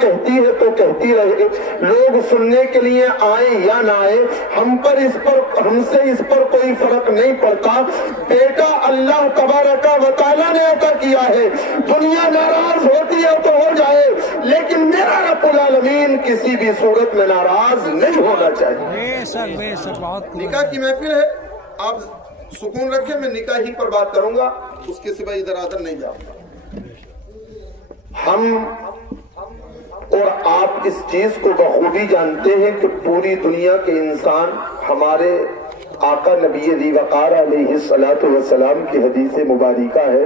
کہتی ہے تو کہتی رہے، لوگ سننے کے لیے آئیں یا نہ آئیں، ہم سے اس پر کوئی فرق نہیں پڑتا۔ بیٹا اللہ تبارک و تعالیٰ نے عطا کیا ہے، دنیا ناراض ہوتی ہے تو ہو جائے، لیکن میرا رب العالمین کسی بھی صورت میں ناراض نہیں ہونا چاہیے۔ نکاح کی محفل ہے، آپ سکون رکھیں، میں نکاح ہی پر بات کروں گا، اس کے سوا ادھر ادھر نہیں جاؤں گا۔ ہم اور آپ اس چیز کو بخوبی جانتے ہیں کہ پوری دنیا کے انسان ہمارے آقا نبی دی وقار علیہ السلام کی حدیث مبارکہ ہے،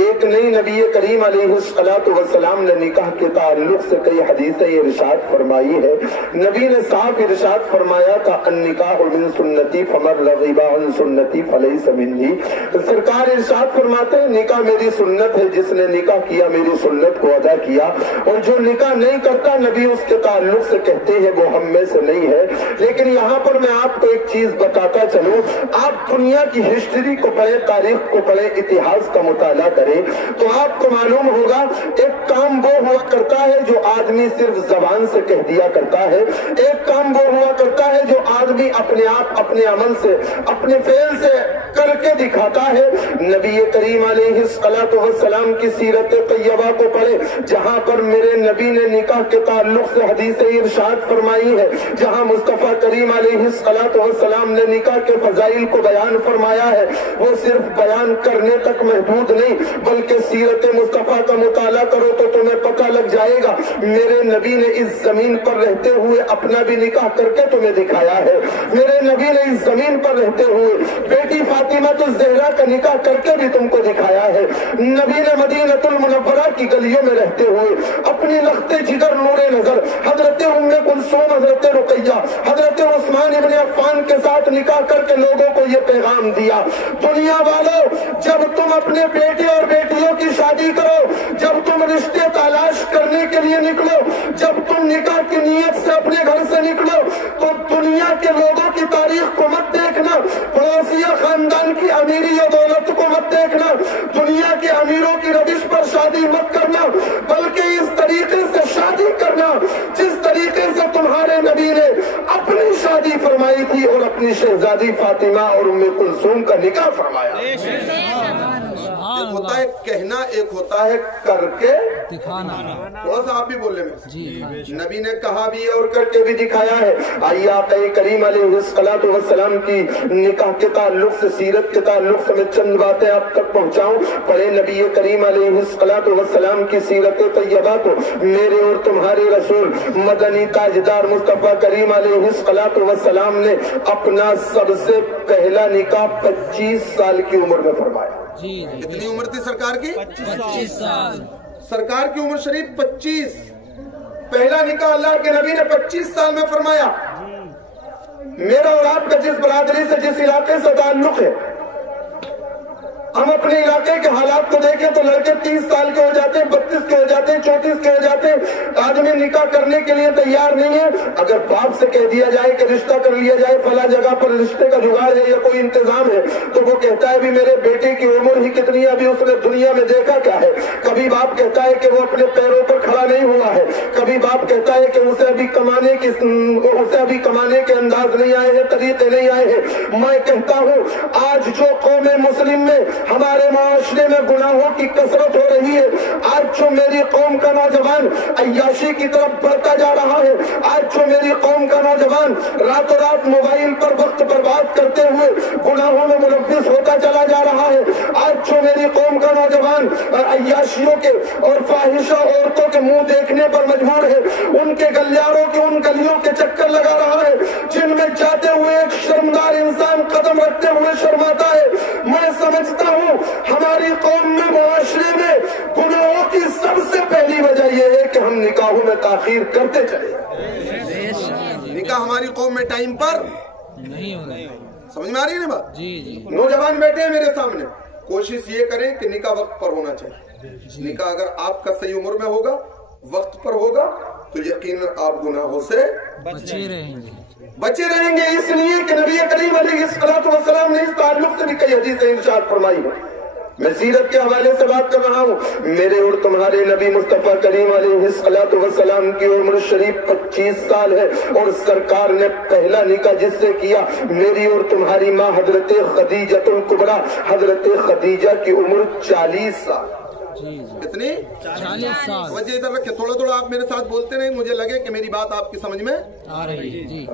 ایک نئی نبی کریم علیہ السلام نے نکاح کے تعلق سے کئی حدیثیں ارشاد فرمائی ہے۔ نبی نے صاحب ارشاد فرمایا تھا النکاح من سنتی فمن رغب عن سنتی فلیس منی۔ سرکار ارشاد فرماتے ہیں نکاح میری سنت ہے، جس نے نکاح کیا میری سنت کو ادا کیا، اور جو نکاح نہیں کرتا نبی اس کے تعلق سے کہتے ہیں وہ ہم میں سے نہیں ہے۔ لیکن یہاں پر میں آپ کو ایک چیز بتاتا چلو، آپ دنیا کی ہسٹری کو پڑھیں، تاریخ کو پڑھیں، اتہاس کا مطالعہ کریں تو آپ کو معلوم ہوگا ایک کام وہ ہوا کرتا ہے جو آدمی صرف زبان سے کہہ دیا کرتا ہے، ایک کام وہ ہوا کرتا ہے جو آدمی اپنے آپ اپنے عمل سے اپنے فعل سے کر کے دکھاتا ہے۔ نبی کریم علیہ السلام کی سیرت طیبہ کو پڑھیں، جہاں پر میرے نبی نے نکاح کے تعلق سے حدیث ارشاد فرمائی ہے، جہاں مصطفیٰ کریم علیہ السلام نے نکاح کے فضائل کو بیان فرمایا ہے، وہ صرف بیان کرنے تک محدود نہیں بلکہ سیرت مصطفیٰ کا مطالعہ کرو تو تمہیں پتہ لگ جائے گا میرے نبی نے اس زمین پر رہتے ہوئے اپنا بھی نکاح کر کے تمہیں دکھایا ہے۔ میرے نبی نے اس زمین پر رہتے ہوئے بیٹی فاطمہ الزہرا کا نکاح کر کے بھی تم کو دکھایا ہے۔ نبی نے مدینہ المنورہ کی گلیوں میں رہتے ہوئے اپنی لخت جگر نور نظر حضرت ام کلثوم، حضرت رقیہ، حضرت عثمان ابن عفان کے ساتھ نکاح کر کے لوگوں کو یہ پیغام دیا، دنیا والوں جب تم اپنے بیٹے اور بیٹیوں کی شادی کرو، جب تم رشتے تلاش کرنے کے لیے نکلو، جب تم نکاح کی نیت سے اپنے گھر سے نکلو تو دنیا کے لوگوں کی تاریخ کو مت دیکھنا، پڑوسیہ خاندان کی امیری و دولت کو مت دیکھنا، دنیا کے امیروں کی روش پر شادی مت کرنا، بلکہ اس طریقے سے شادی کرنا جس طریقے سے تمہارے نبی نے اپنی شادی فرمائی تھی اور اپنی شہزادی فاطمہ اور ام کلثوم کا نکاح فرمایا۔ ایک ہوتا ہے کہنا، ایک ہوتا ہے کر کے دکھانا۔ تھوڑا سا آپ بھی بول لیں، نبی نے کہا بھی اور کر کے بھی دکھایا ہے۔ آئیے آقا کریم علیہ السلام کی نکاح کے تعلق سے، سیرت کے تعلق سے میں چند باتیں آپ تک پہنچاؤں۔ پڑھے نبی کریم علیہ السلام کی سیرت طیبہ کو، میرے اور تمہارے رسول مدنی تاجدار مصطفیٰ کریم علیہ السلام نے اپنا سب سے پہلا نکاح 25 سال کی عمر میں فرمایا۔ کتنی عمر تھی سرکار کی؟ 25 سال۔ سرکار کی عمر شریف 25، پہلا نکاح اللہ کے نبی نے 25 سال میں فرمایا۔ میرا اور آپ کا جس برادری سے، جس علاقے سے تعلق ہے، ہم اپنے علاقے کے حالات کو دیکھیں تو لڑکے 30 سال کے ہو جاتے ہیں، 32 کے ہو جاتے ہیں، 34 کے ہو جاتے ہیں، آدمی نکاح کرنے کے لیے تیار نہیں ہے۔ اگر باپ سے کہہ دیا جائے کہ رشتہ کر لیا جائے، فلاں جگہ پر رشتے کا جگاڑ ہے یا کوئی انتظام ہے، تو وہ کہتا ہے بھی میرے بیٹے کی عمر ہی کتنی ہے، ابھی اس نے دنیا میں دیکھا کیا ہے۔ کبھی باپ کہتا ہے کہ وہ اپنے پیروں پر کھڑا نہیں ہوا ہے، کبھی باپ کہتا ہے کہ اسے ابھی کمانے کے انداز نہیں آئے ہیں، طریقے نہیں آئے ہیں۔ میں کہتا ہوں آج جو قوم مسلم میں ہمارے معاشرے میں گناہوں کی کثرت ہو رہی ہے، آج جو میری قوم کا نوجوان عیاشی کی طرف بڑھتا جا رہا ہے، آج جو میری قوم کا نوجوان راتوں رات موبائل پر وقت برباد کرتے ہوئے گناہوں میں ملوث ہوتا چلا جا رہا ہے، آج جو میری قوم کا نوجوان عیاشیوں کے اور فاحشہ عورتوں کے منہ دیکھنے پر مجبور ہے، ان کے گلیاروں کے ان گلیوں کے چکر لگا رہا ہے جن میں جاتے ہوئے ایک شرمدار انسان قدم رکھتے ہوئے شرماتا ہے، میں سمجھتا ہوں ہماری قوم میں، معاشرے میں گناہوں کی سب سے پہلی وجہ یہ ہے کہ ہم نکاحوں میں تاخیر کرتے چلے۔ نکاح ہماری قوم میں ٹائم پر نہیں ہو رہی، سمجھ میں آ رہی ہے نا بات؟ نوجوان بیٹھے ہیں میرے سامنے، کوشش یہ کریں کہ نکاح وقت پر ہونا چاہیے۔ نکاح اگر آپ کا صحیح عمر میں ہوگا، وقت پر ہوگا، تو یقیناً آپ گناہوں سے بچے رہیں گے۔ اس لیے کہ نبی کریم علیہ السلام نے اس تعلق سے بھی کئی حدیثیں ارشاد فرمائی ہے۔ میں سیرت کے حوالے سے بات کر رہا ہوں. میرے اور تمہارے نبی مصطفیٰ کریم علیہ الصلوۃ والسلام کی عمر شریف 25 سال ہے اور سرکار نے پہلا نکاح جس سے کیا میری اور تمہاری ماں حضرت خدیجہ الکبریٰ، حضرت خدیجہ کی عمر 40 سال. کتنی؟ 40 سال. وجہ ادھر رکھے، تھوڑا تھوڑا آپ میرے ساتھ بولتے رہے، مجھے لگے کہ میری بات آپ کی سمجھ میں آ رہی ہے. جی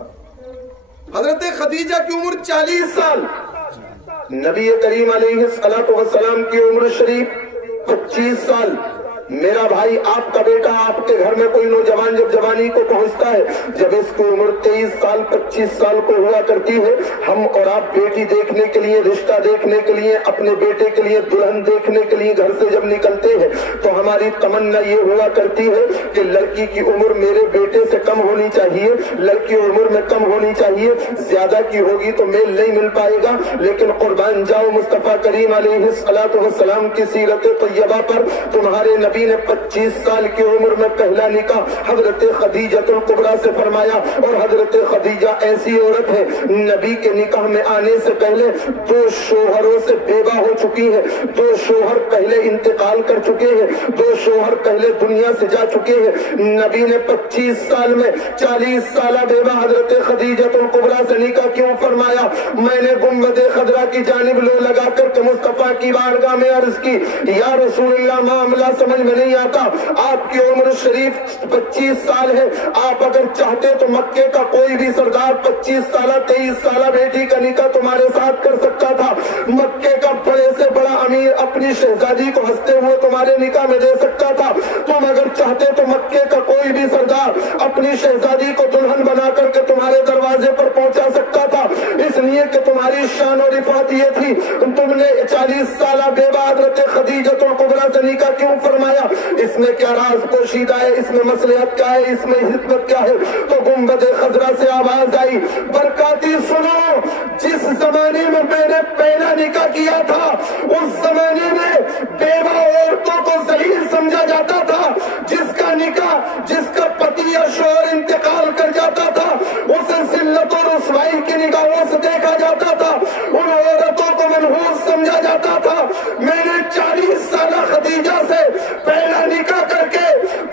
حضرت خدیجہ کی عمر 40 سال، نبی کریم علیہ الصلوۃ والسلام کی عمر شریف 25 سال. میرا بھائی آپ کا بیٹا، آپ کے گھر میں کوئی نوجوان جب جوانی کو پہنچتا ہے، جب اس کی عمر 23 سال 25 سال کو ہوا کرتی ہے، ہم اور آپ بیٹی دیکھنے کے لیے، رشتہ دیکھنے کے لیے، اپنے بیٹے کے لیے دلہن دیکھنے کے لیے گھر سے جب نکلتے ہیں تو ہماری تمنا یہ ہوا کرتی ہے کہ لڑکی کی عمر میرے بیٹے سے کم ہونی چاہیے، لڑکی عمر میں کم ہونی چاہیے، زیادہ کی ہوگی تو میل نہیں مل پائے گا. لیکن قربان جاؤ مصطفیٰ کریم علیہ الصلوۃ والسلام کی سیرت طیبہ پر، تمہارے نبی نے 25 سال کی عمر میں پہلا نکاح حضرت خدیجہ الکبریٰ سے فرمایا. اور حضرت خدیجہ ایسی عورت ہے، نبی کے نکاح میں آنے سے پہلے 2 شوہروں سے بیوہ ہو چکی ہے، 2 شوہر پہلے انتقال کر چکے ہیں، 2 شوہر پہلے دنیا سے جا چکے ہیں. نبی نے 25 سال میں 40 سالہ بیوہ حضرت خدیجہ الکبریٰ سے نکاح کیوں فرمایا؟ میں نے گنبد خضرا کی جانب لو لگا کر کے مصطفیٰ کی بارگاہ میں عرض کی، یا رسول اللہ معاملہ سمجھ میں نہیں آتا. آپ کی عمر شریف 25 سال ہے، آپ اگر چاہتے تو مکے کا کوئی بھی سردار 25 سالہ 23 سالہ بیٹی کا نکاح تمہارے ساتھ کر سکتا تھا. مکے کا بڑے سے بڑا امیر اپنی شہزادی کو ہنستے ہوئے تمہارے نکاح میں دے سکتا تھا. تم اگر چاہتے تو مکے کا کوئی بھی سردار اپنی شہزادی کو دلہن بنا کر کے تمہارے دروازے پر پہنچا سکتا تھا. اس لیے کہ تمہاری شان اور رفعت یہ تھی، تم نے 40 سالہ بیوہ حضرت خدیجہ الکبریٰ سے نکاح کیوں فرمایا؟ اس میں کیا راز پوشیدہ ہے؟ اس میں مصلحت کیا ہے؟ اس میں حکمت کیا ہے؟ تو گنبد خضرا سے آواز آئی، برکاتی سنو، جس زمانے میں میں نے پہلا نکاح کیا تھا اس زمانے میں بیوہ عورتوں کو ذلیل سمجھا جاتا تھا. جس کا نکاح، جس کا پتی یا شوہر انتقال کر جاتا تھا اسے ذلت اور رسوائی کی نگاہوں سے دیکھا جاتا تھا، ان عورتوں کو منحوس سمجھا جاتا تھا. میں نے 40 سالہ خدیجہ سے پہلا نکاح کر کے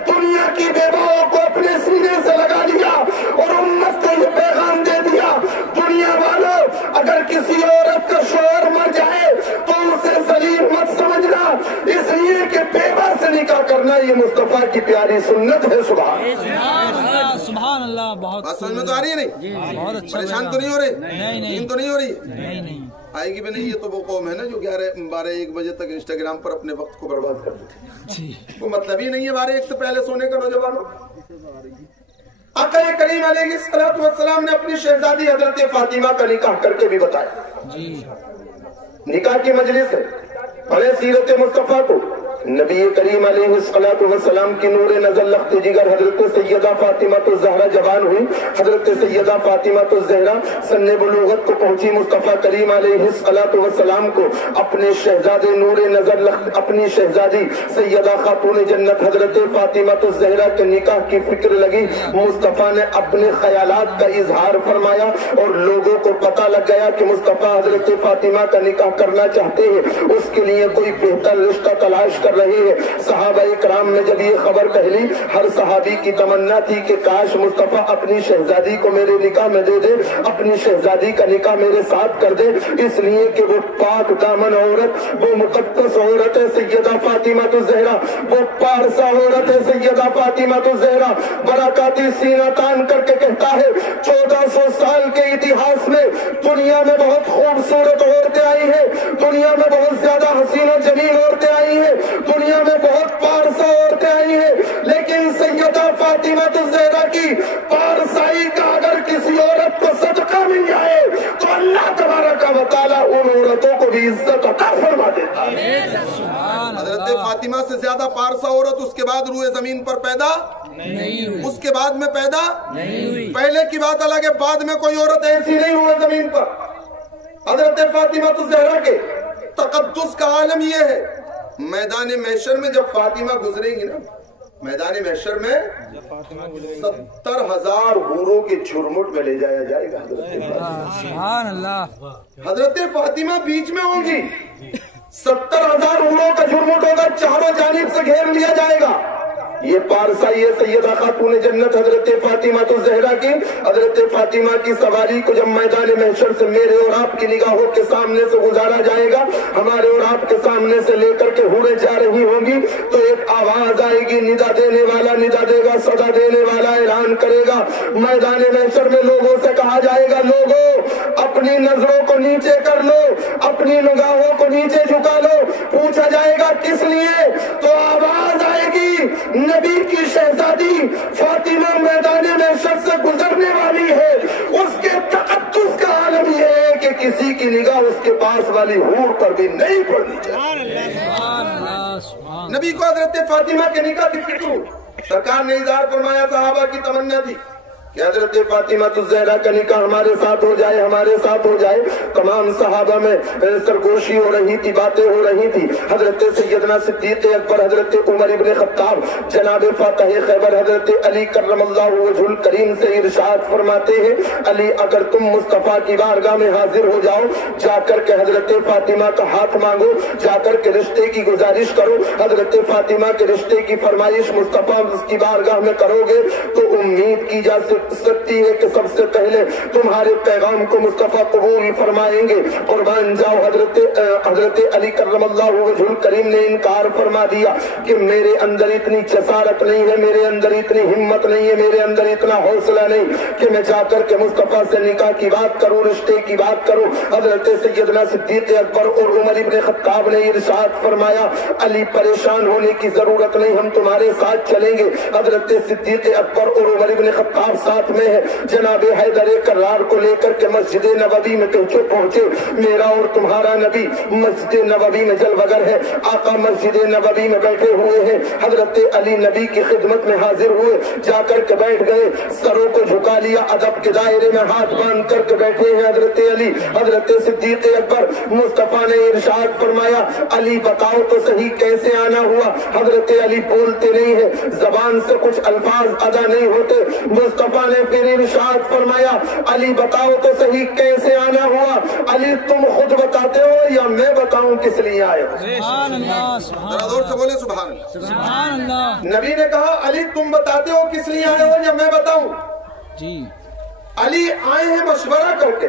دنیا کی بیواؤں کو اپنے سینے سے لگا لیا اور امت کو یہ پیغام دے دیا، دنیا والوں اگر کسی عورت کا شوہر مر جائے تو اسے ذلیل مت سمجھنا، اس لیے کہ بیوہ سے نکاح کرنا یہ مصطفیٰ کی پیاری سنت ہے. سبحان اللہ. بہت بات سمجھ میں تو آ رہی ہے نہیں؟ بہت اچھا. پریشان تو نہیں ہو رہے؟ نہیں نیند تو نہیں ہو رہی؟ نہیں. آئے گی بھی نہیں. یہ تو وہ قوم ہے نا جو 11-12-1 بجے تک انسٹاگرام پر اپنے وقت کو برباد کر دیتے ہیں. جی وہ مطلب ہی نہیں ہے 12-1 سے پہلے سونے کا. نوجوانوں، آقا کریم علیہ الصلوۃ والسلام نے اپنی شہزادی حضرت فاطمہ کا نکاح کر کے بھی بتایا. جی نکاح کی مجلس ہے، پڑھیں سیرت مصطفیٰ کو. نبی کریم علیہ الصلوۃ والسلام کی نور نظر لخت جگر حضرت سیدہ فاطمہ الزہرا جوان ہوئی. حضرت سیدہ فاطمہ الزہرا سن بلوغت کو پہنچی. مصطفیٰ کریم علیہ الصلوۃ والسلام کو اپنے شہزادے نور نظر لخت، اپنی شہزادی سیدہ خاتون جنت حضرت فاطمہ الزہرا کے نکاح کی فکر لگی. مصطفیٰ نے اپنے خیالات کا اظہار فرمایا اور لوگوں کو پتہ لگ گیا کہ مصطفیٰ حضرت فاطمہ کا نکاح کرنا چاہتے ہیں، اس کے لیے کوئی بہتر رشتہ تلاش کر رہے ہیں. صحابہ کرام نے جب یہ خبر پھیلی، ہر صحابی کی تمنا تھی کہ کاش مصطفیٰ اپنی شہزادی کو میرے نکاح میں دے دے، اپنی شہزادی کا نکاح میرے ساتھ کر دے، اس لیے کہ وہ پاک دامن عورت، وہ مقدس عورت ہے سیدہ فاطمہ الزہرا، وہ پارسا عورت ہے سیدہ فاطمہ الزہرا. برکاتی سینہ تان کر کے کہتا ہے 1400 سال کے اتہاس میں دنیا میں بہت خوبصورت عورتیں آئی ہیں، دنیا میں بہت زیادہ حسین و جمیل عورتیں آئی ہیں، دنیا میں بہت پارسا عورتیں آئی ہیں، لیکن سیدہ فاطمہ الزہرا کی پارسائی کا اگر کسی عورت کو صدقہ مل جائے تو اللہ تبارک و تعالیٰ ان عورتوں کو بھی عزت عطا فرما دیتا ہے. حضرت فاطمہ سے زیادہ پارسا عورت اس کے بعد روئے زمین پر پیدا نہیں ہوئی، اس کے بعد میں پیدا نہیں ہوئی. پہلے کی بات الگ ہے، بعد میں کوئی عورت ایسی نہیں ہوئے زمین پر. حضرت فاطمہ الزہرا کے تقدس کا عالم یہ ہے، میدان محشر میں جب فاطمہ گزرے گی نا، میدان محشر میں 70,000 حوروں کے جھرمٹ میں لے جایا جائے گا. سبحان اللہ. حضرت فاطمہ بیچ میں ہوں گی، 70,000 عمروں کا جرم ہوگا، چاروں جانب سے گھیر لیا جائے گا۔ یہ پارسائی ہے سیدہ خاتون جنت حضرت فاطمہ الزہرا کی۔ حضرت فاطمہ کی سواری کو جب میدان محشر سے میرے اور آپ کی نگاہوں کے سامنے سے گزارا جائے گا، ہمارے اور آپ کے سامنے سے لے کر کے حوریں جا رہی ہوں گی، تو ایک آواز آئے گی، ندا دینے والا ندا دے گا، صدا دینے والا اعلان کرے گا۔ میدان محشر میں لوگوں سے کہا جائے گا، لوگوں اپنی نظروں کو نیچے کر لو، اپنی نگاہوں کو نیچے جھکا لو۔ پوچھا جائے گا کس لیے؟ تو آواز آئے گی، نبی کی شہزادی فاطمہ میدان محشر سے گزرنے والی ہے، اس کے تقدس کا عالم یہ ہے کہ کسی کی نگاہ اس کے پاس والی حور پر بھی نہیں پڑنی چاہیے۔ نبی کو حضرت فاطمہ کے نکاح کی فکر ہوئی۔ سرکار نے اظہار فرمایا، صحابہ کی تمنا تھی کہ حضرت فاطمہ الزہرا کا نکاح ہمارے ساتھ ہو جائے، ہمارے ساتھ ہو جائے۔ تمام صحابہ میں سرگوشی ہو رہی تھی، باتیں ہو رہی تھی۔ حضرت سیدنا صدیق اکبر، حضرت عمر ابن خطاب، جناب فاتح خیبر حضرت علی کرم اللہ وجہ الکریم سے ارشاد فرماتے ہیں، علی اگر تم مصطفیٰ کی بارگاہ میں حاضر ہو جاؤ، جا کر کے حضرت فاطمہ کا ہاتھ مانگو، جا کر کے رشتے کی گزارش کرو۔ حضرت فاطمہ کے رشتے کی فرمائش مصطفیٰ کی بارگاہ میں کرو گے تو امید کی جا سکتی ہے کہ سب سے پہلے تمہارے پیغام کو مصطفیٰ قبول فرمائیں گے۔ قربان جاؤ، حضرت علی کرم اللہ وجہ الکریم نے انکار فرما دیا کہ میرے اندر اتنی جسارت نہیں ہے، میرے اندر اتنی ہمت نہیں ہے، میرے اندر اتنا حوصلہ نہیں کہ میں جا کر کے مصطفیٰ سے نکاح کی بات کروں، رشتے کی بات کروں۔ حضرت سیدنا صدیق اکبر اور عمر ابن خطاب نے ارشاد فرمایا، علی پریشان ہونے کی ضرورت نہیں، ہم تمہارے ساتھ چلیں گے۔ حضرت صدیق اکبر اور عمر ابن خطاب ساتھ میں ہے۔ جناب حیدر کرار کو لے کر کے مسجد نبوی میں پہنچے۔ میرا اور تمہارا نبی مسجد نبوی میں جلوگر ہے، آقا مسجد نبوی میں بیٹھے ہوئے ہیں۔ حضرت علی نبی کی خدمت میں حاضر ہوئے، جا کر کے بیٹھ گئے، سروں کو جھکا لیا، ادب کے دائرے میں ہاتھ باندھ کر کے بیٹھے ہیں حضرت علی۔ حضرت صدیق اکبر، مصطفیٰ نے ارشاد فرمایا، علی بتاؤ تو صحیح کیسے آنا ہوا؟ حضرت علی بولتے نہیں ہیں، زبان سے کچھ الفاظ ادا نہیں ہوتے۔ مصطفیٰ نے پھر ارشاد فرمایا، علی بتاؤ تو صحیح کیسے آنا ہوا؟ علی تم خود بتاتے ہو یا میں بتاؤں کس لیے آئے ہو؟ سبحان اللہ، ذرا زور سے بولے سبحان اللہ۔ سبحان اللہ۔ نبی نے کہا، علی تم بتاتے ہو کس لیے آئے ہو یا میں بتاؤں؟ جی علی آئے ہیں مشورہ کر کے،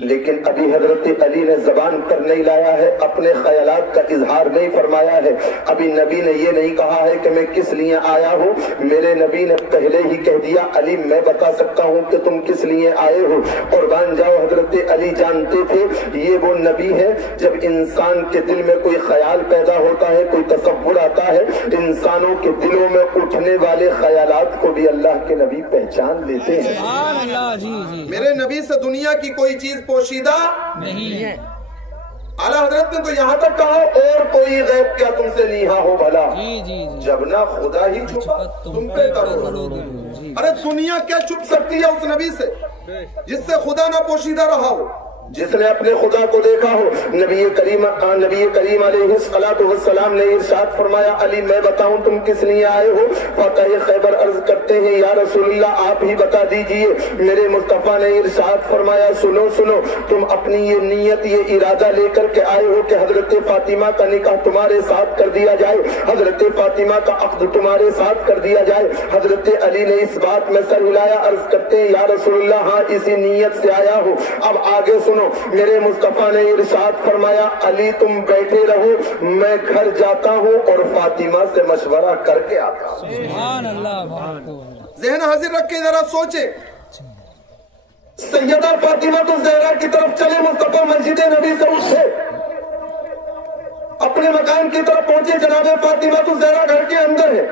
لیکن ابھی حضرت علی نے زبان پر نہیں لایا ہے، اپنے خیالات کا اظہار نہیں فرمایا ہے۔ ابھی نبی نے یہ نہیں کہا ہے کہ میں کس لیے آیا ہوں، میرے نبی نے پہلے ہی کہہ دیا، علی میں بتا سکتا ہوں کہ تم کس لیے آئے ہو۔ قربان جاؤ، حضرت علی جانتے تھے یہ وہ نبی ہے، جب انسان کے دل میں کوئی خیال پیدا ہوتا ہے، کوئی تصور آتا ہے، انسانوں کے دلوں میں اٹھنے والے خیالات کو بھی اللہ کے نبی پہچان لیتے ہیں۔ سبحان اللہ۔ جی جی میرے نبی سے دنیا کی کوئی چیز پوشیدہ نہیں ہے۔ اعلیٰ حضرت نے تو یہاں تک کہا، اور کوئی غیب کیا تم سے نیہا ہو بھلا، جی جی جی جب نہ خدا ہی چھپا تم پہ کرو۔ جی ارے دنیا کیا چھپ سکتی ہے اس نبی سے جس سے خدا نہ پوشیدہ رہا ہو، جس نے اپنے خدا کو دیکھا ہو۔ نبی کریم علیہ الصلوۃ والسلام نے ارشاد فرمایا، علی میں بتاؤں تم کس لیے آئے ہو؟ فاتح خیبر عرض کرتے ہیں، یا رسول اللہ آپ ہی بتا دیجئے۔ میرے مصطفیٰ نے ارشاد فرمایا، سنو سنو، تم اپنی یہ نیت، یہ ارادہ لے کر کے آئے ہو کہ حضرت فاطمہ کا نکاح تمہارے ساتھ کر دیا جائے، حضرت فاطمہ کا عقد تمہارے ساتھ کر دیا جائے۔ حضرت علی نے اس بات میں سر ہلایا، عرض کرتے ہیں، یا رسول اللہ ہاں اسی نیت سے آیا ہوں۔ اب آگے سنو، میرے مصطفیٰ نے ارشاد فرمایا، علی تم بیٹھے رہو، میں گھر جاتا ہوں اور فاطمہ سے مشورہ کر کے آتا ہوں۔ سبحان اللہ، بہت خوب۔ ذہن حاضر رکھ کے ذرا سوچے، سیدہ فاطمہ الزہرا کی طرف چلے، مصطفیٰ مسجد نبی سے اٹھے، اپنے مکان کی طرف پہنچے، جناب فاطمہ الزہرا گھر کے اندر ہے۔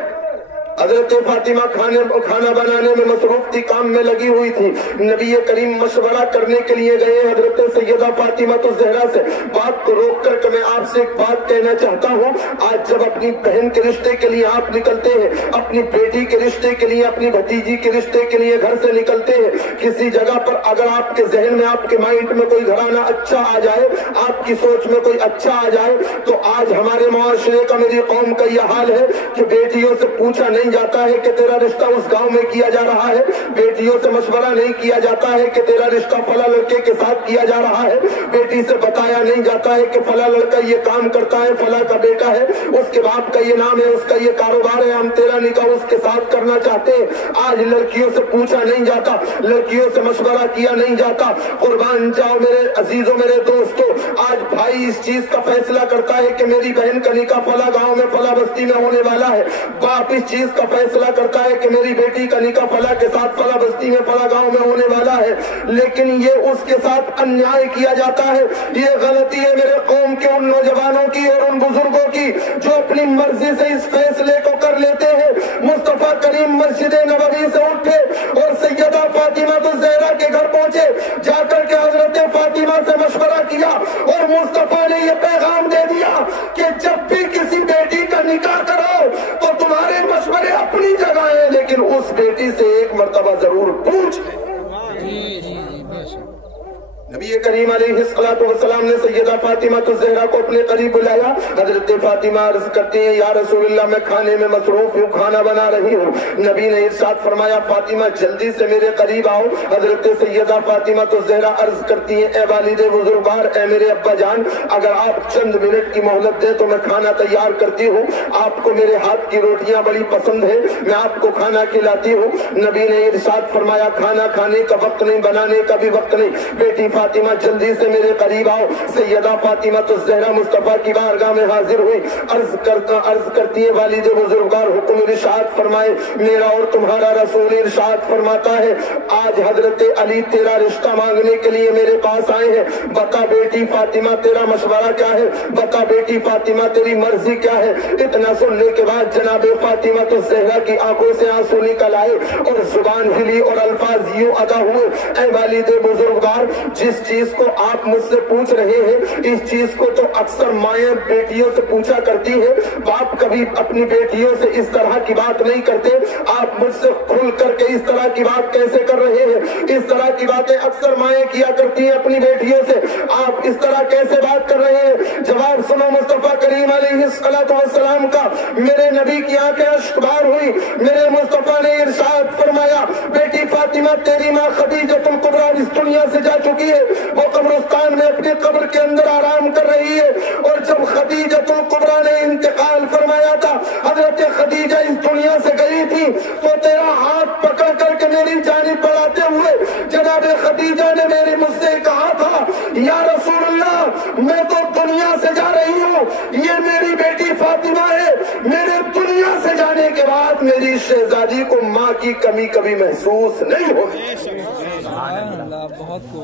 حضرت فاطمہ کھانا بنانے میں مصروف تھی، کام میں لگی ہوئی تھی۔ نبی کریم مشورہ کرنے کے لیے گئے حضرت سیدہ فاطمہ الزہرا سے۔ بات کو روک کر کے میں آپ سے ایک بات کہنا چاہتا ہوں، آج جب اپنی بہن کے رشتے کے لیے آپ نکلتے ہیں، اپنی بیٹی کے رشتے کے لیے، اپنی بھتیجی کے رشتے کے لیے گھر سے نکلتے ہیں، کسی جگہ پر اگر آپ کے ذہن میں، آپ کے مائنڈ میں کوئی گھرانہ اچھا آ جائے، آپ کی سوچ میں کوئی اچھا آ جائے، تو آج ہمارے معاشرے کا، میری قوم کا یہ حال ہے کہ بیٹیوں سے پوچھا نہیں نہیں جاتا ہے کہ تیرا رشتہ اس گاؤں میں کیا جا رہا ہے، بیٹیوں سے مشورہ نہیں کیا جاتا ہے کہ تیرا رشتہ فلاں لڑکے کے ساتھ کیا جا رہا ہے، بیٹی سے بتایا نہیں جاتا ہے کہ فلاں لڑکا یہ کام کرتا ہے، فلاں کا بیٹا ہے، اس کے باپ کا یہ نام ہے، اس کا یہ کاروبار ہے، ہم تیرا نکاح اس کے ساتھ کرنا چاہتے ہیں۔ آج لڑکیوں سے پوچھا نہیں جاتا، لڑکیوں سے مشورہ کیا نہیں جاتا۔ قربان جاؤ میرے عزیزوں، میرے دوستوں، آج بھائی اس چیز کا فیصلہ کرتا ہے کہ میری بہن کا نکاح فلاں گاؤں میں فلاں بستی میں ہونے والا ہے، باپ اس چیز کا فیصلہ کرتا ہے کہ میری بیٹی کا نکاح فلاں کے ساتھ فلاں بستی میں فلاں گاؤں میں ہونے والا ہے، لیکن یہ اس کے ساتھ انیائے کیا جاتا ہے۔ یہ غلطی ہے میرے قوم کے ان نوجوانوں کی اور ان بزرگوں کی جو اپنی مرضی سے اس فیصلے کو کر لیتے ہیں۔ مصطفیٰ کریم مسجد نبوی سے اٹھے اور سیدہ فاطمہ الزہرا کے گھر پہنچے، جا کر کے حضرت فاطمہ سے مشورہ کیا اور مصطفیٰ نے یہ پیغام دے دیا کہ جب بھی کسی بیٹی کا نکاح کرو تو تمہارے مشورے اپنی جگہ ہیں، لیکن اس بیٹی سے ایک مرتبہ ضرور پوچھ لیں۔ نبی کریم علیہ السلام نے سیدہ فاطمہ الزہرا کو اپنے قریب بلایا۔ حضرت فاطمہ عرض کرتی ہیں یا رسول اللہ میں کھانے میں مصروف ہوں، کھانا بنا رہی ہوں۔ نبی نے ارشاد فرمایا فاطمہ جلدی سے میرے قریب آؤ۔ حضرت سیدہ فاطمہ الزہرا عرض کرتی ہیں اے والد بزرگوار، اے میرے ابا جان، اگر آپ چند منٹ کی مہلت دیں تو میں کھانا تیار کرتی ہوں، آپ کو میرے ہاتھ کی روٹیاں بڑی پسند ہیں، میں آپ کو کھانا کھلاتی ہوں۔ نبی نے ارشاد فرمایا کھانا کھانے کا وقت نہیں، بنانے کا بھی وقت نہیں، بیٹی فاطمہ جلدی سے میرے قریب آؤ۔ سیدہ فاطمہ الزہرا مصطفیٰ کی بارگاہ میں حاضر ہوئی، عرض کرتی ہے والد بزرگوار حکم ارشاد فرمائے۔ میرا اور تمہارا رسول ارشاد فرماتا ہے آج حضرت علی تیرا رشتہ مانگنے کے لیے میرے پاس آئے ہیں، بتا بیٹی فاطمہ تیرا مشورہ کیا ہے، بتا بیٹی فاطمہ تیری مرضی کیا ہے۔ اتنا سننے کے بعد جناب فاطمہ الزہرا کی آنکھوں سے آنسو نکل آئے اور زبان ہلی اور الفاظ یوں ادا ہوئے اے والد بزرگوار، جس چیز کو آپ مجھ سے پوچھ رہے ہیں اس چیز کو تو اکثر مائیں بیٹیوں سے پوچھا کرتی ہے، باپ کبھی اپنی بیٹیوں سے اس طرح کی بات نہیں کرتے، آپ مجھ سے کھل کر کے اس طرح کی بات کیسے کر رہے ہیں؟ اس طرح کی باتیں اکثر مائیں کیا کرتی ہیں اپنی بیٹیوں سے، آپ اس طرح کیسے بات کر رہے ہیں؟ جواب سنو مصطفیٰ کریم علیہ السلام کا۔ میرے نبی کی آنکھیں اشکبار ہوئی، میرے مصطفیٰ نے ارشاد فرمایا بیٹی فاطمہ تیری ماں خدیجۃ الکبریٰ اس دنیا سے جا چکی ہے، وہ قبرستان میں اپنی قبر کے اندر آرام کر رہی ہے، اور جب خدیجۃ الکبریٰ نے انتقال فرمایا تھا، حضرت خدیجہ اس دنیا سے گئی تھی، تو تیرا ہاتھ پکڑ کر کے میری جانب بڑھاتے ہوئے جناب خدیجہ نے مجھ سے کہا تھا یا رسول اللہ میں تو دنیا سے جا رہی ہوں، یہ میری بیٹی فاطمہ ہے، میرے دنیا سے جانے کے بعد میری شہزادی کو ماں کی کمی کبھی محسوس نہیں ہوگی۔ بہت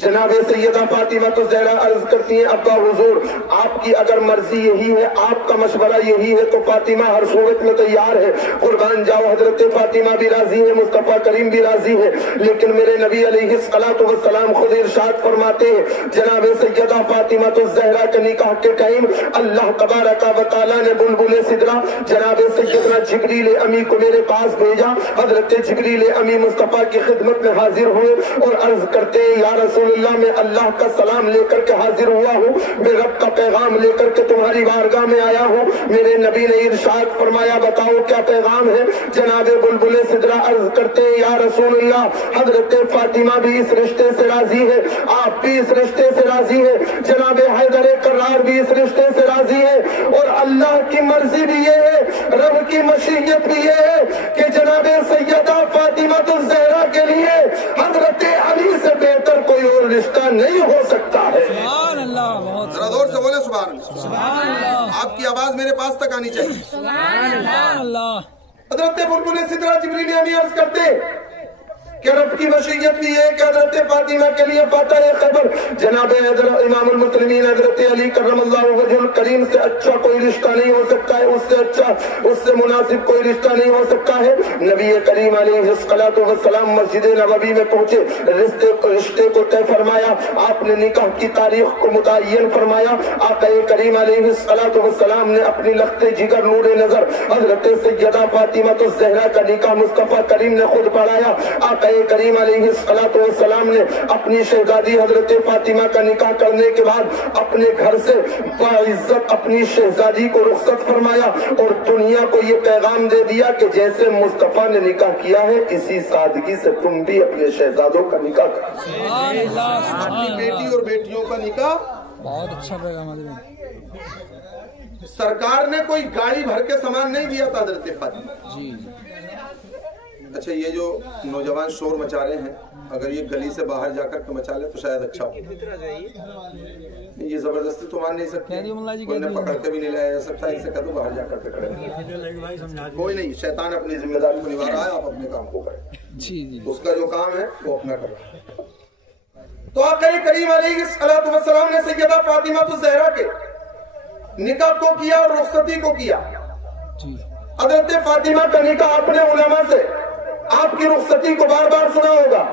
جناب سیدہ فاطمہ الزہرا عرض کرتی ہیں ابا حضور آپ کی اگر مرضی یہی ہے، آپ کا مشورہ یہی ہے تو فاطمہ ہر صورت میں تیار ہے، قربان جاؤ۔ حضرت فاطمہ بھی راضی ہے، مصطفیٰ کریم بھی راضی ہے، لیکن میرے نبی علیہ السلام خود ارشاد فرماتے ہیں جناب سیدہ فاطمہ الزہرا کے نکاح کے ٹائم اللہ تبارک و تعالیٰ نے بلبل سدرا جناب سیدنا جبریل امی کو میرے پاس بھیجا۔ حضرت جبریل امی مصطفیٰ کی خدمت میں حاضر ہوئے اور عرض کرتے ہیں یا رسول اللہ میں اللہ کا سلام لے کر کے حاضر ہوا ہوں، میں رب کا پیغام لے کر کے تمہاری بارگاہ میں آیا ہوں۔ میرے نبی نے ارشاد فرمایا بتاؤ کیا پیغام ہے؟ جناب بلبل سدرا عرض کرتے ہیں یا رسول اللہ حضرت فاطمہ بھی اس رشتے سے راضی ہے، آپ بھی اس رشتے سے راضی ہے، جناب حیدر کرار بھی اس رشتے سے راضی ہے، اور اللہ کی مرضی بھی یہ ہے، رب کی مشیت بھی یہ ہے کہ جناب سیدہ فاطمہ الزہرا کے لیے حضرت علی سے بہتر کوئی اور رشتہ نہیں ہو سکتا ہے۔ سبحان اللہ، بہت ذرا زور سے بولے سبحان اللہ۔ سبحان اللہ، آپ کی آواز میرے پاس تک آنی چاہیے۔ سبحان اللہ۔ حضرت بلبل سدرا جبریل امی عرض کرتے کہ رب کی مشیت بھی ہے کہ حضرت فاطمہ کے لیے فاتح خیبر جناب امام المسلمین حضرت علی کرم اللہ وجہ الکریم سے اچھا کوئی رشتہ نہیں ہو سکتا ہے، اس سے اچھا اس سے مناسب کوئی رشتہ نہیں ہو سکتا ہے۔ نبی کریم علیہ السلام مسجد نبوی میں پہنچے، رشتے کو طے فرمایا، آپ نے نکاح کی تاریخ کو متعین فرمایا۔ آقا کریم علیہ السلام نے اپنی لخت جگر نور نظر حضرت سیدہ فاطمہ الزہرا کا نکاح مصطفیٰ کریم نے خود پڑھایا۔ آقا کریم علیہ السلام نے اپنی شہزادی حضرت فاطمہ کا نکاح کرنے کے بعد اپنے گھر سے باعزت اپنی شہزادی کو رخصت فرمایا اور دنیا کو یہ پیغام دے دیا کہ جیسے مصطفیٰ نے نکاح کیا ہے اسی سادگی سے تم بھی اپنے شہزادوں کا نکاح کرو. اپنی بیٹی اور بیٹیوں کا نکاح. بہت اچھا پیغام. سرکار نے کوئی گاڑی بھر کے سامان نہیں دیا تھا حضرت فاطمہ. جی. اچھا یہ جو نوجوان شور مچا رہے ہیں اگر یہ گلی سے باہر جا کر کے مچا لے تو شاید اچھا ہو. یہ زبردستی تو مان نہیں سکتے, کوئی نے پکڑ کے بھی نہیں لایا جا سکتا. ان سے کہہ دو باہر جا کر کے کھڑے. کوئی نہیں, شیطان اپنی ذمہ داری کو نبھا رہا ہے, آپ اپنے کام کو کریں. اس کا جو کام ہے وہ اپنا کریں. تو آقا کریم علیہ السلام نے سیدہ فاطمہ الزہرا کے نکاح کو کیا اور رخصتی کو کیا. حضرت فاطمہ کا نکاح اپنے علماء سے آپ کی رخصتی کو بار بار سنا ہوگا,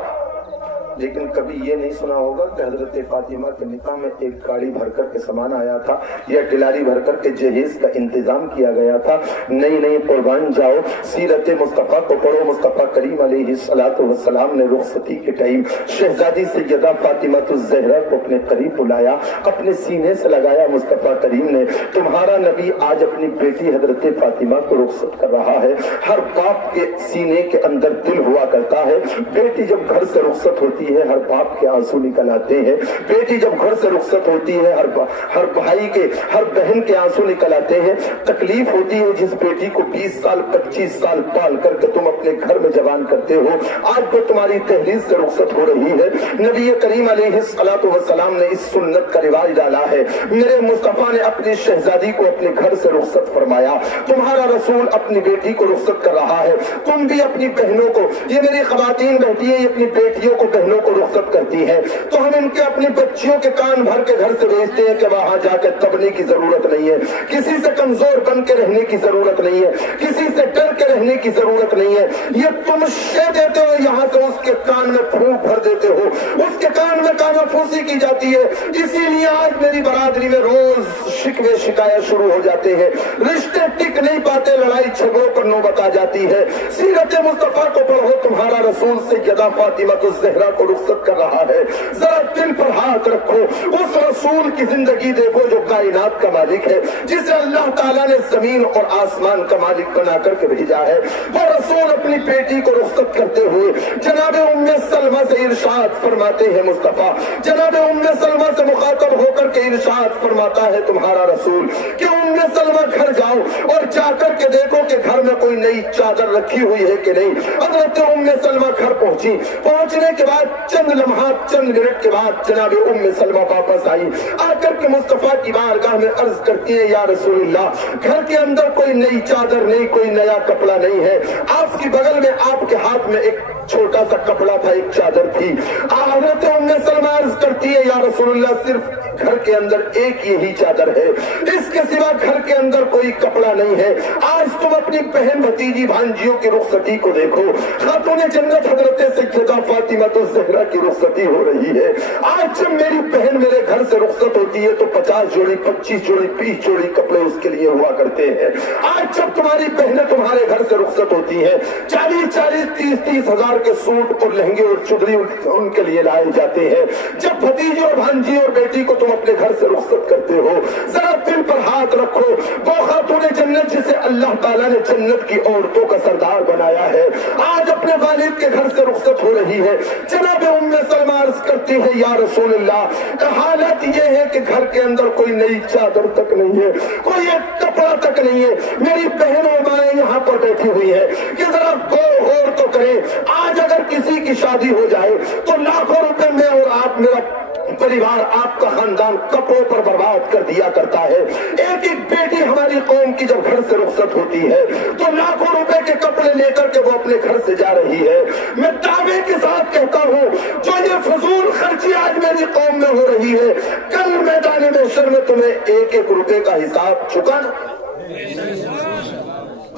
لیکن کبھی یہ نہیں سنا ہوگا کہ حضرت فاطمہ کے نکاح میں ایک گاڑی بھر کر کے سامان آیا تھا یا ٹلاری بھر کر کے جہیز کا انتظام کیا گیا تھا. نہیں قربان جاؤ, سیرت مصطفیٰ کو پڑھو. مصطفیٰ کریم علیہ السلام نے رخصتی کے ٹائم شہزادی سیدہ فاطمہ الزہرا کو اپنے قریب بلایا, اپنے سینے سے لگایا. مصطفیٰ کریم نے تمہارا نبی آج اپنی بیٹی حضرت فاطمہ کو رخصت کر رہا ہے. ہر باپ کے سینے کے اندر دل ہوا کرتا ہے, بیٹی جب گھر سے رخصت ہوتی ہے ہر باپ کے آنسو نکل آتے ہیں. بیٹی جب گھر سے رخصت ہوتی ہے ہر بھائی کے ہر بہن کے آنسو نکل آتے ہیں. تکلیف ہوتی ہے جس بیٹی کو 20 سال 25 سال پال کر کے تم اپنے گھر میں جوان کرتے ہو, آج تو تمہاری دہلیز سے رخصت ہو رہی ہے. نبی کریم علیہ السلام نے اس سنت کا رواج ڈالا ہے. میرے مصطفیٰ نے اپنی شہزادی کو اپنے گھر سے رخصت فرمایا. تمہارا رسول اپنی بیٹی کو رخصت کر رہا ہے, تم بھی اپنی بہنوں کو, یہ میری خواتین بیٹی ہیں, یہ اپنی بیٹیوں کو بہنوں کو رخصت کرتی ہے تو ہم ان کے اپنی بچیوں کے کان بھر کے گھر سے بھیجتے ہیں کہ وہاں جا کے دبنے کی ضرورت نہیں ہے, کسی سے کمزور بن کے رہنے کی ضرورت نہیں ہے, کسی سے ڈر کے رہنے کی ضرورت نہیں ہے. یہ تم شے دیتے ہو یہاں سے اس کے کان میں پھونک بھر دیتے ہو, اس کے کان میں کانا پھوسی کی جاتی ہے. اسی لیے آج میری برادری میں روز شکوے شکایت شروع ہو جاتے ہیں, رشتے ٹک نہیں پاتے, لڑائی جھگڑوں پر نوبت آ جاتی ہے. سیرت مصطفیٰ کو پڑھو, تمہارا رسول سیدہ فاطمہ الزہرا کو رخصت کر رہا ہے. ذرا دل پر ہاتھ رکھو, اس رسول کی زندگی دیکھو جو کائنات کا مالک ہے, جسے اللہ تعالیٰ نے زمین اور آسمان کا مالک بنا کر کے بھیجا ہے. وہ رسول اپنی بیٹی کو رخصت کرتے ہوئے جناب ام سلمہ سے ارشاد فرماتے ہیں مصطفیٰ, جناب ام سلمہ سے مخاطب ہو کر کے ارشاد فرماتا ہے تمہارا رسول کہ ام سلمہ گھر جاؤ اور جا کر کے دیکھو کہ گھر میں کوئی نئی چادر رکھی ہوئی ہے کہ نہیں. حضرت ام سلمہ گھر پہنچی, پہنچنے کے بعد چند لمحات چند منٹ کے بعد جناب ام سلمہ واپس آئی, آ کر کے مصطفیٰ کی بارگاہ میں عرض کرتی ہے یا رسول اللہ, گھر کے اندر کوئی نئی چادر نہیں, کوئی نیا کپڑا نہیں ہے. آپ کی بغل میں آپ کے ہاتھ میں ایک چھوٹا سا کپڑا تھا, ایک چادر تھی. حضرت ام سلمہ عرض کرتی ہے یا رسول اللہ صرف گھر کے اندر ایک یہی چادر ہے, اس کے سوا گھر کے اندر کوئی کپڑا نہیں ہے. آج تم اپنی بہن بھتیجی بھانجیوں کی رخصتی کو دیکھو, خاتون جنت حضرت سیدہ فاطمہ الزہرا کی رخصتی ہو رہی ہے. آج جب میری بہن میرے گھر سے رخصت ہوتی ہے تو 50 جوڑی 25 جوڑی 20 جوڑی کپڑے اس کے لیے ہوا کرتے ہیں. آج جب تمہاری بہنیں تمہارے گھر سے رخصت ہوتی ہیں 40-30 ہزار کے سوٹ اور لہنگے اور چدری ان کے لیے لائے جاتے ہیں. جب بھتیجی اور بھانجی اور بیٹی کو تم اپنے گھر سے رخصت کرتے ہو, ذرا دل پر ہاتھ رکھو, وہ خاتون جنت جسے اللہ تعالیٰ نے جنت کی عورتوں کا سردار بنایا ہے, آج اپنے والد کے گھر سے رخصت ہو رہی ہے. جناب ام سلمہ عرض کرتی ہے یا رسول اللہ, حالت یہ ہے کہ گھر کے اندر کوئی نئی چادر تک نہیں ہے, کوئی ایک کپڑا تک نہیں ہے. میری بہن اور مائیں یہاں پر بیٹھی ہوئی ہے کہ ذرا غور تو کریں. آج اگر کسی کی شادی ہو جائے تو لاکھوں روپے میں اور آپ میرا پریوار آپ کا خاندان کپڑوں پر برباد کر دیا کرتا ہے. ایک ایک بیٹی ہماری قوم کی جب گھر سے رخصت ہوتی ہے تو لاکھوں روپے کے کپڑے لے کر کے وہ اپنے گھر سے جا رہی ہے. میں دعوے کے ساتھ کہتا ہوں جو یہ فضول خرچی آج میری قوم میں ہو رہی ہے, کل میدان محشر میں تمہیں ایک ایک روپے کا حساب چکانا.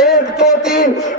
1 2 3।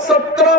17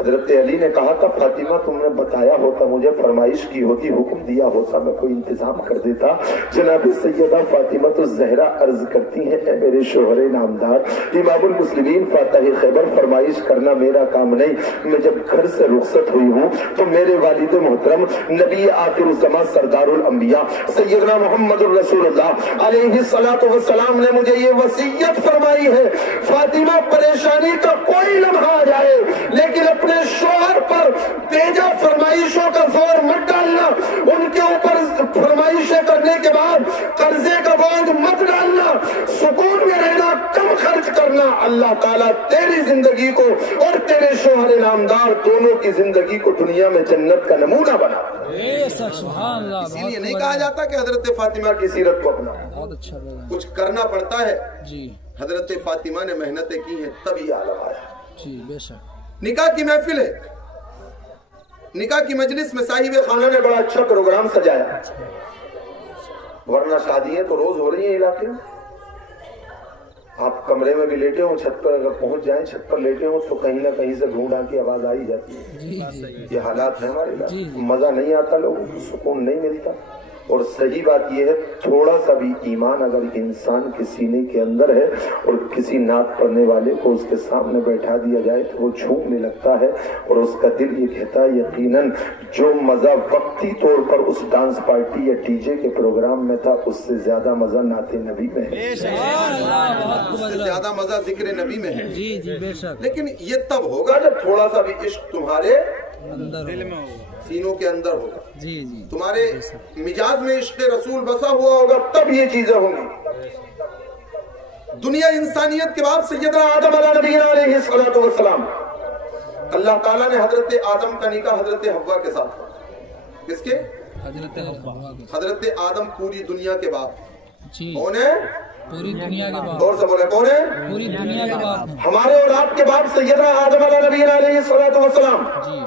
حضرت علی نے کہا تھا فاطمہ تم نے بتایا ہوتا، مجھے فرمائش کی ہوتی، حکم دیا ہوتا، میں کوئی انتظام کر دیتا۔ جناب سیدہ فاطمہ الزہرا عرض کرتی ہیں اے میرے شوہر نامدار، امام المسلمین فاتح خیبر، فرمائش کرنا میرا کام نہیں۔ میں جب گھر سے رخصت ہوئی ہوں تو میرے والد محترم نبی آخر الزمان سردار الانبیاء سیدنا محمد الرسول اللہ علیہ الصلوۃ والسلام نے مجھے یہ وصیت فرمائی ہے، فاطمہ پریشانی کا کوئی لمحہ آ جائے لیکن اپنے شوہر پر تیجا فرمائشوں کا زور مت ڈالنا، ان کے اوپر فرمائشیں کرنے کے بعد قرضے کا بوجھ مت ڈالنا، سکون میں رہنا، کم خرچ کرنا۔ اللہ تعالیٰ تیری زندگی کو اور تیرے شوہر نامدار دونوں کی زندگی کو دنیا میں جنت کا نمونہ بنا۔ اسی لیے نہیں کہا جاتا کہ حضرت فاطمہ کی سیرت کو اپنا، بہت اچھا کچھ کرنا پڑتا ہے۔ جی حضرت فاطمہ نے محنتیں کی ہیں تب یہ عالم آیا۔ جی بے شک۔ نکاح کی محفل ہے، نکاح کی مجلس میں صاحب خانہ نے بڑا اچھا پروگرام سجایا، ورنہ شادیاں تو روز ہو رہی ہیں علاقے میں۔ آپ کمرے میں بھی لیٹے ہوں، چھت پر اگر پہنچ جائیں، چھت پر لیٹے ہوں تو کہیں نہ کہیں سے ڈھونڈا کی آواز آئی جاتی ہے۔ یہ حالات ہیں ہمارے علاقے، مزہ نہیں آتا، لوگوں کو سکون نہیں ملتا۔ اور صحیح بات یہ ہے تھوڑا سا بھی ایمان اگر انسان کے سینے کے اندر ہے اور کسی نعت پڑھنے والے کو اس کے سامنے بیٹھا دیا جائے تو وہ جھومنے لگتا ہے اور اس کا دل یہ کہتا ہے یقیناً جو مزہ وقتی طور پر اس ڈانس پارٹی یا ڈی جے کے پروگرام میں تھا اس سے زیادہ مزہ نعت نبی میں ہے، اس سے زیادہ مزہ ذکر نبی میں ہے۔ جی جی بے شک۔ لیکن یہ تب ہوگا جب تھوڑا سا بھی عشق تمہارے دل میں ہوگا، سینوں کے اندر ہوگا، جی جی تمہارے مزاج میں عشق رسول بسا ہوا ہوگا، تب یہ چیزیں ہوں گی۔ دنیا انسانیت کے بعد سیدنا آدم علیہ السلام، اللہ تعالیٰ نے حضرت آدم کا نکاح حضرت حوا کے ساتھ، کس کے؟ حضرت آدم پوری دنیا کے بعد، جی کون ہے؟ پوری دنیا کے بعد، اور سے بولے کون ہے؟ پوری دنیا کے بعد ہمارے اور آپ کے بعد سیدنا آدم علیہ السلام، جی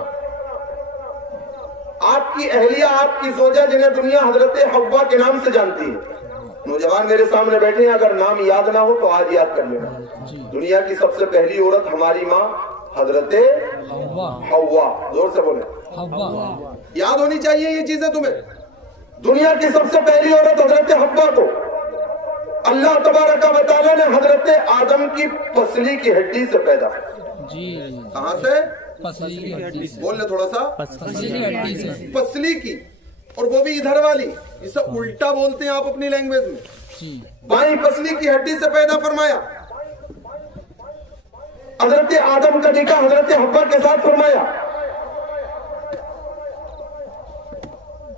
آپ کی اہلیہ، آپ کی زوجہ جنہیں دنیا حضرت حوا کے نام سے جانتی ہے۔ نوجوان میرے سامنے بیٹھے ہیں، اگر نام یاد نہ ہو تو آج یاد کر لینا۔ دنیا کی سب سے پہلی عورت ہماری ماں حضرت حوا، زور سے بولے، حوا، یاد ہونی چاہیے یہ چیزیں تمہیں۔ دنیا کی سب سے پہلی عورت حضرت حوا کو اللہ تبارک و تعالیٰ نے حضرت آدم کی پسلی کی ہڈی سے پیدا کیا۔ جی کہاں سے؟ پسلی کی ہڈی سے، بول لے تھوڑا سا، پسلی کی ہڈی سے، پسلی کی، اور وہ بھی ادھر والی، اسے الٹا بولتے ہیں آپ اپنی لینگویج میں، جی بائیں پسلی کی ہڈی سے پیدا فرمایا۔ حضرت آدم کا نکاح حضرت حوا کے ساتھ فرمایا۔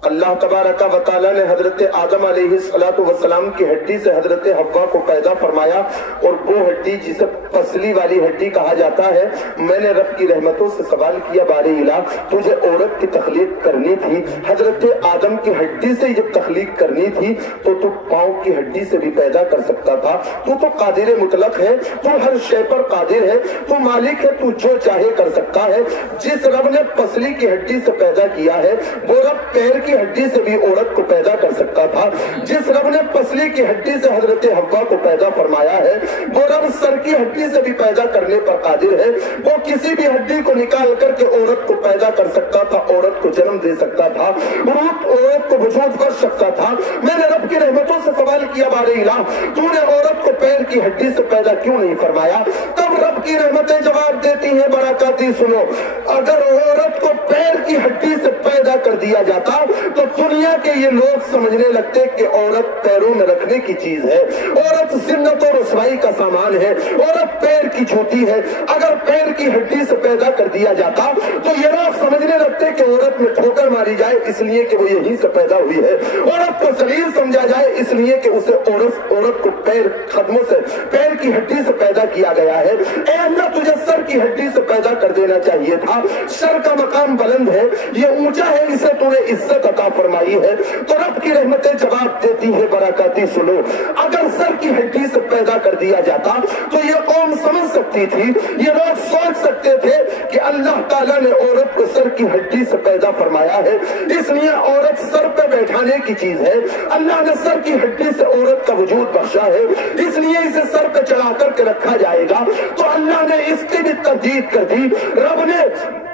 اللہ تبارک و تعالیٰ نے حضرت آدم علیہ السلام کی ہڈی سے حضرت حوا کو پیدا فرمایا، اور وہ ہڈی جسے پسلی والی ہڈی کہا جاتا ہے، میں نے رب کی رحمتوں سے سوال کیا باری الہ تجھے عورت کی تخلیق کرنی تھی، حضرت آدم کی ہڈی سے جب تخلیق کرنی تھی تو پاؤں کی ہڈی سے بھی پیدا کر سکتا تھا، تو قادر مطلق ہے، تو ہر شے پر قادر ہے، تو مالک ہے، تو جو چاہے کر سکتا ہے۔ جس رب نے پسلی کی ہڈی سے پیدا کیا ہے وہ رب پیر کی ہڈی سے بھی عورت کو پیدا کر سکتا تھا۔ جس رب نے پسلی کی ہڈی سے حضرت حوا کو پیدا فرمایا ہے وہ رب سر کی ہڈی سے بھی پیدا کرنے پر قادر ہے، وہ کسی بھی ہڈی کو نکال کر کے عورت کو پیدا کر سکتا تھا، عورت کو جنم دے سکتا تھا، عورت کو وجود بخش سکتا تھا۔ میں نے رب کی رحمتوں سے سوال کیا بارے الہ تو نے عورت کو پیر کی ہڈی سے پیدا کیوں نہیں فرمایا؟ تب رب کی رحمتیں جواب دیتی ہیں برکاتی سنو، اگر عورت کو پیر کی ہڈی سے پیدا کر دیا جاتا تو دنیا کے یہ لوگ سمجھنے لگتے کہ عورت پیروں میں رکھنے کی چیز ہے، عورت ذلت و رسوائی کا سامان ہے، عورت پیر کی جوتی ہے۔ اگر پیر کی ہڈی سے پیدا کر دیا جاتا تو یہ لوگ سمجھنے لگتے کہ عورت میں ٹھوکر ماری جائے اس لیے کہ وہ یہیں سے پیدا ہوئی ہے، عورت کو ذلیل سمجھا جائے اس لیے کہ اسے عورت کو پیر قدموں سے، پیر کی ہڈی سے پیدا کیا گیا ہے۔ اے اللہ تجھے سر کی ہڈی سے پیدا کر دینا چاہیے تھا، سر کا مقام بلند ہے، یہ اونچا ہے، اسے تو نے عزت عطا فرمائی ہے۔ تو رب کی رحمتیں جواب دیتی ہے برکاتی سنو، اگر سر کی ہڈی سے پیدا کر دیا جاتا تو یہ قوم سمجھ سکتی تھی، یہ لوگ سوچ سکتے تھے کہ اللہ تعالیٰ نے عورت کو سر کی ہڈی سے پیدا فرمایا ہے اس لیے عورت سر پہ بیٹھانے کی چیز ہے، اللہ نے سر کی ہڈی سے عورت کا وجود بخشا ہے اس لیے اسے سر پہ چڑھا کر کے رکھا جائے گا۔ تو اللہ نے اس کی بھی تردید کر دی، رب نے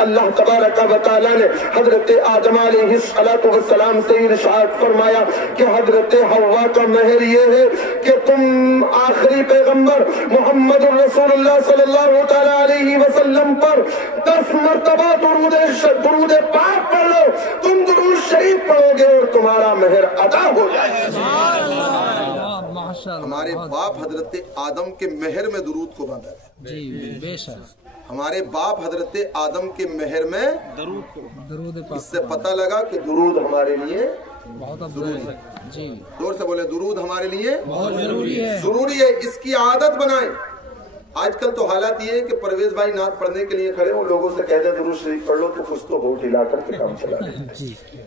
اللہ تبارک و تعالیٰ نے حضرت آدم علیہ السلام سے ارشاد فرمایا کہ حضرت حوا کا مہر یہ ہے کہ تم آخری پیغمبر محمد رسول اللہ صلی اللہ تعالیٰ علیہ وسلم پر 10 مرتبہ درود پاک پڑھ لو، تم درود شریف پڑھو گے اور تمہارا مہر ادا ہو جائے۔ ہمارے باپ حضرت آدم کے مہر میں درود کو باندھا ہے جی بے شک، ہمارے باپ حضرت آدم کے مہر میں درود اس سے پتہ لگا کہ درود ہمارے لیے بہت افضل ہے جی، زور سے بولے درود ہمارے لیے بہت ضروری ہے، ضروری ہے، اس کی عادت بنائیں۔ آج کل تو حالات یہ ہے کہ پرویز بھائی نعت پڑھنے کے لیے کھڑے ہوں، لوگوں سے کہتے ہیں درود شریف پڑھ لو تو کچھ تو ہونٹ ہلا کر کے کام چلا دیتے ہیں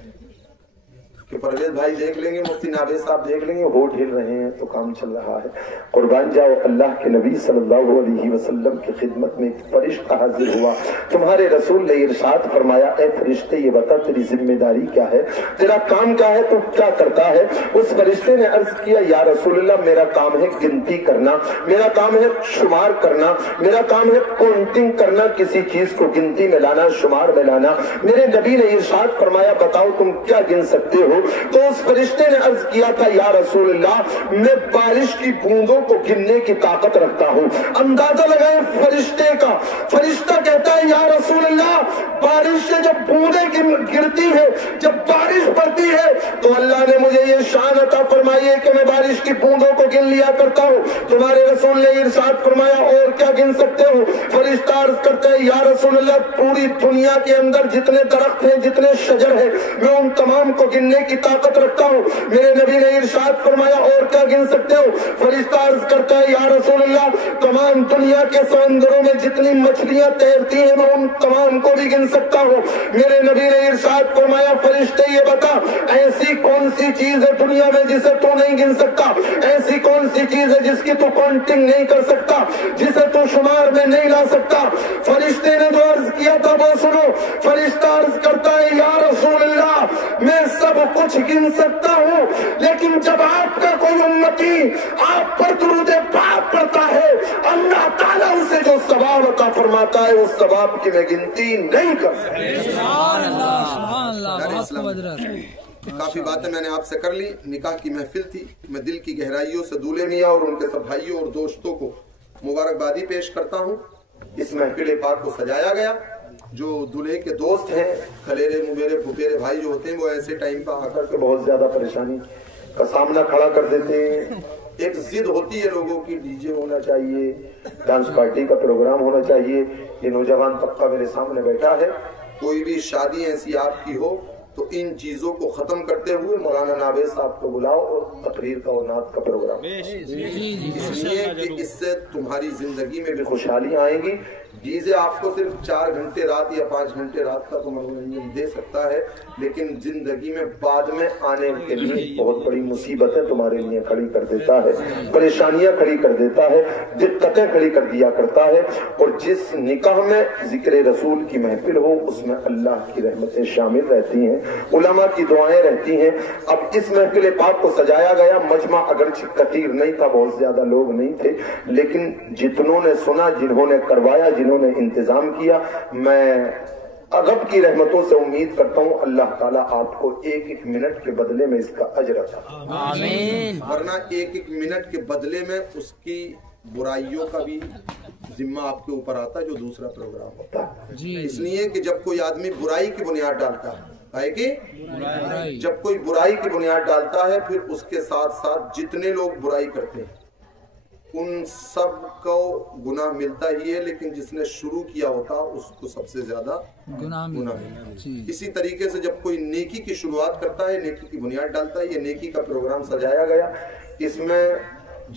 کہ پرویز بھائی دیکھ لیں گے، مفتی نابے صاحب دیکھ لیں گے، ہونٹ ہل رہے ہیں تو کام چل رہا ہے۔ قربان جاؤ، اللہ کے نبی صلی اللہ علیہ وسلم کی خدمت میں ایک فرشتہ حاضر ہوا، تمہارے رسول نے ارشاد فرمایا اے فرشتے یہ بتا تیری ذمہ داری کیا ہے، تیرا کام کیا ہے، تو کیا کرتا ہے؟ اس فرشتے نے عرض کیا یا رسول اللہ میرا کام ہے گنتی کرنا، میرا کام ہے شمار کرنا، میرا کام ہے کاؤنٹنگ کرنا، کسی چیز کو گنتی میں لانا، شمار میں لانا۔ میرے نبی نے ارشاد فرمایا بتاؤ تم کیا گن سکتے ہو؟ تو اس فرشتے نے عرض کیا تھا یا رسول اللہ میں بارش کی بوندوں کو گننے کی طاقت رکھتا ہوں۔ اندازہ لگائیں فرشتے کا، فرشتہ کہتا ہے یا رسول اللہ بارش سے جب بوندیں گرتی ہے، جب بارش پڑتی ہے تو اللہ نے مجھے یہ شان عطا فرمائی ہے کہ میں بارش کی بوندوں کو گن لیا کرتا ہوں۔ تمہارے رسول نے ارشاد فرمایا اور کیا گن سکتے ہو؟ فرشتہ عرض کرتا ہے یا رسول اللہ پوری دنیا کے اندر جتنے درخت ہیں، جتنے شجر ہیں، میں ان تمام کو گننے کی طاقت رکھتا ہوں۔ میرے نبی نے ارشاد فرمایا اور کیا گن سکتے ہو؟ فرشتہ عرض کرتا ہے یا رسول اللہ تمام دنیا کے سمندروں میں جتنی مچھلیاں تیرتی ہیں میں ان تمام کو بھی گن سکتا ہوں۔ میرے نبی نے ارشاد فرمایا فرشتے یہ بتا ایسی کون سی چیز ہے دنیا میں جسے تو نہیں گن سکتا، ایسی کون سی چیز ہے جس کی تو کاؤنٹنگ نہیں کر سکتا، جسے تو شمار میں نہیں لا سکتا؟ فرشتے نے جو عرض کیا تھا وہ سنو، فرشتہ عرض کرتا ہے یا رسول اللہ میں سب کچھ گن سکتا ہوں لیکن جب آپ کا کوئی امتی آپ پر درود پاک پڑتا ہے اللہ تعالیٰ اسے جو ثواب عطا فرماتا ہے اس ثواب کی میں گنتی نہیں کر سکتا۔ کافی باتیں میں نے آپ سے کر لی، نکاح کی محفل تھی، میں دل کی گہرائیوں سے دولہے میاں اور ان کے سب بھائیوں اور دوستوں کو مبارکبادی پیش کرتا ہوں۔ اس محفل پاک کو سجایا گیا، جو دلہے کے دوست ہیں کلیرے مبیرے پھپیرے بھائی جو ہوتے ہیں وہ ایسے ٹائم پہ آ کر کے بہت زیادہ پریشانی کا سامنا کھڑا کر دیتے ہیں۔ ایک ضد ہوتی ہے لوگوں کی ڈی جے ہونا چاہیے، ڈانس پارٹی کا پروگرام ہونا چاہیے۔ یہ نوجوان طبقہ میرے سامنے بیٹھا ہے، کوئی بھی شادی ایسی آپ کی ہو تو ان چیزوں کو ختم کرتے ہوئے مولانا نابے صاحب کو بلاؤ اور تقریر کا اور نعت کا پروگرام، اس لیے کہ اس سے تمہاری زندگی میں بھی خوشحالیاں آئیں گی۔ ڈیزے آپ کو صرف 4 گھنٹے رات یا 5 گھنٹے رات کا تو منورنجن دے سکتا ہے، لیکن زندگی میں بعد میں آنے کے لیے بہت بڑی مصیبتیں تمہارے لیے کھڑی کر دیتا ہے، پریشانیاں کھڑی کر دیتا ہے، دقتیں کھڑی کر دیا کرتا ہے۔ اور جس نکاح میں ذکر رسول کی محفل ہو اس میں اللہ کی رحمتیں شامل رہتی ہیں، علماء کی دعائیں رہتی ہیں۔ اب اس محفل پاک کو سجایا گیا، مجمع اگرچہ کثیر نہیں تھا، بہت زیادہ لوگ نہیں تھے، لیکن جتنوں نے سنا، جنہوں نے کروایا، جنہوں نے انتظام کیا، میں اغب کی رحمتوں سے امید کرتا ہوں اللہ تعالیٰ آپ کو 1-1 منٹ کے بدلے میں اس کا اجر عطا آمین۔ ورنہ 1-1 منٹ کے بدلے میں اس کی برائیوں کا بھی ذمہ آپ کے اوپر آتا ہے جو دوسرا پروگرام ہوتا ہے۔ اس لیے کہ جب کوئی آدمی برائی کی بنیاد ڈالتا ہے کہ جب کوئی برائی کی بنیاد ڈالتا ہے پھر اس کے ساتھ ساتھ جتنے لوگ برائی کرتے ہیں ان سب کو گناہ ملتا ہی ہے، لیکن جس نے شروع کیا ہوتا اس کو سب سے زیادہ گناہ ملتا ہے۔ اسی طریقے سے جب کوئی نیکی کی شروعات کرتا ہے، نیکی کی بنیاد ڈالتا ہے، یہ نیکی کا پروگرام سجایا گیا، اس میں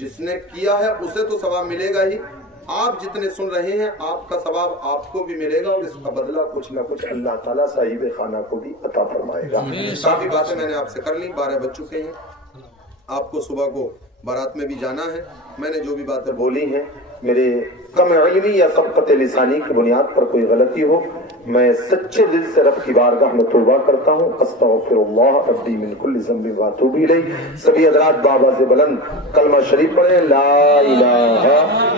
جس نے کیا ہے اسے تو ثواب ملے گا ہی، آپ جتنے سن رہے ہیں آپ کا ثواب آپ کو بھی ملے گا اور اس کا بدلہ کچھ نہ کچھ اللہ تعالیٰ صاحب خانہ کو بھی عطا فرمائے گا۔ کافی باتیں میں نے آپ سے کر لی، 12 بج چکے ہیں، آپ کو صبح کو بارات میں بھی جانا ہے۔ میں نے جو بھی باتیں بولی ہیں میرے کم علمی یا سبقت لسانی کی بنیاد پر کوئی غلطی ہو میں سچے دل سے رب کی بارگاہ میں توبہ کرتا ہوں۔ استغفر اللہ ربی من کل ذنب واتوب الیہ۔ سبھی حضرات بآواز بلند کلمہ شریف پڑھیں، لا الہ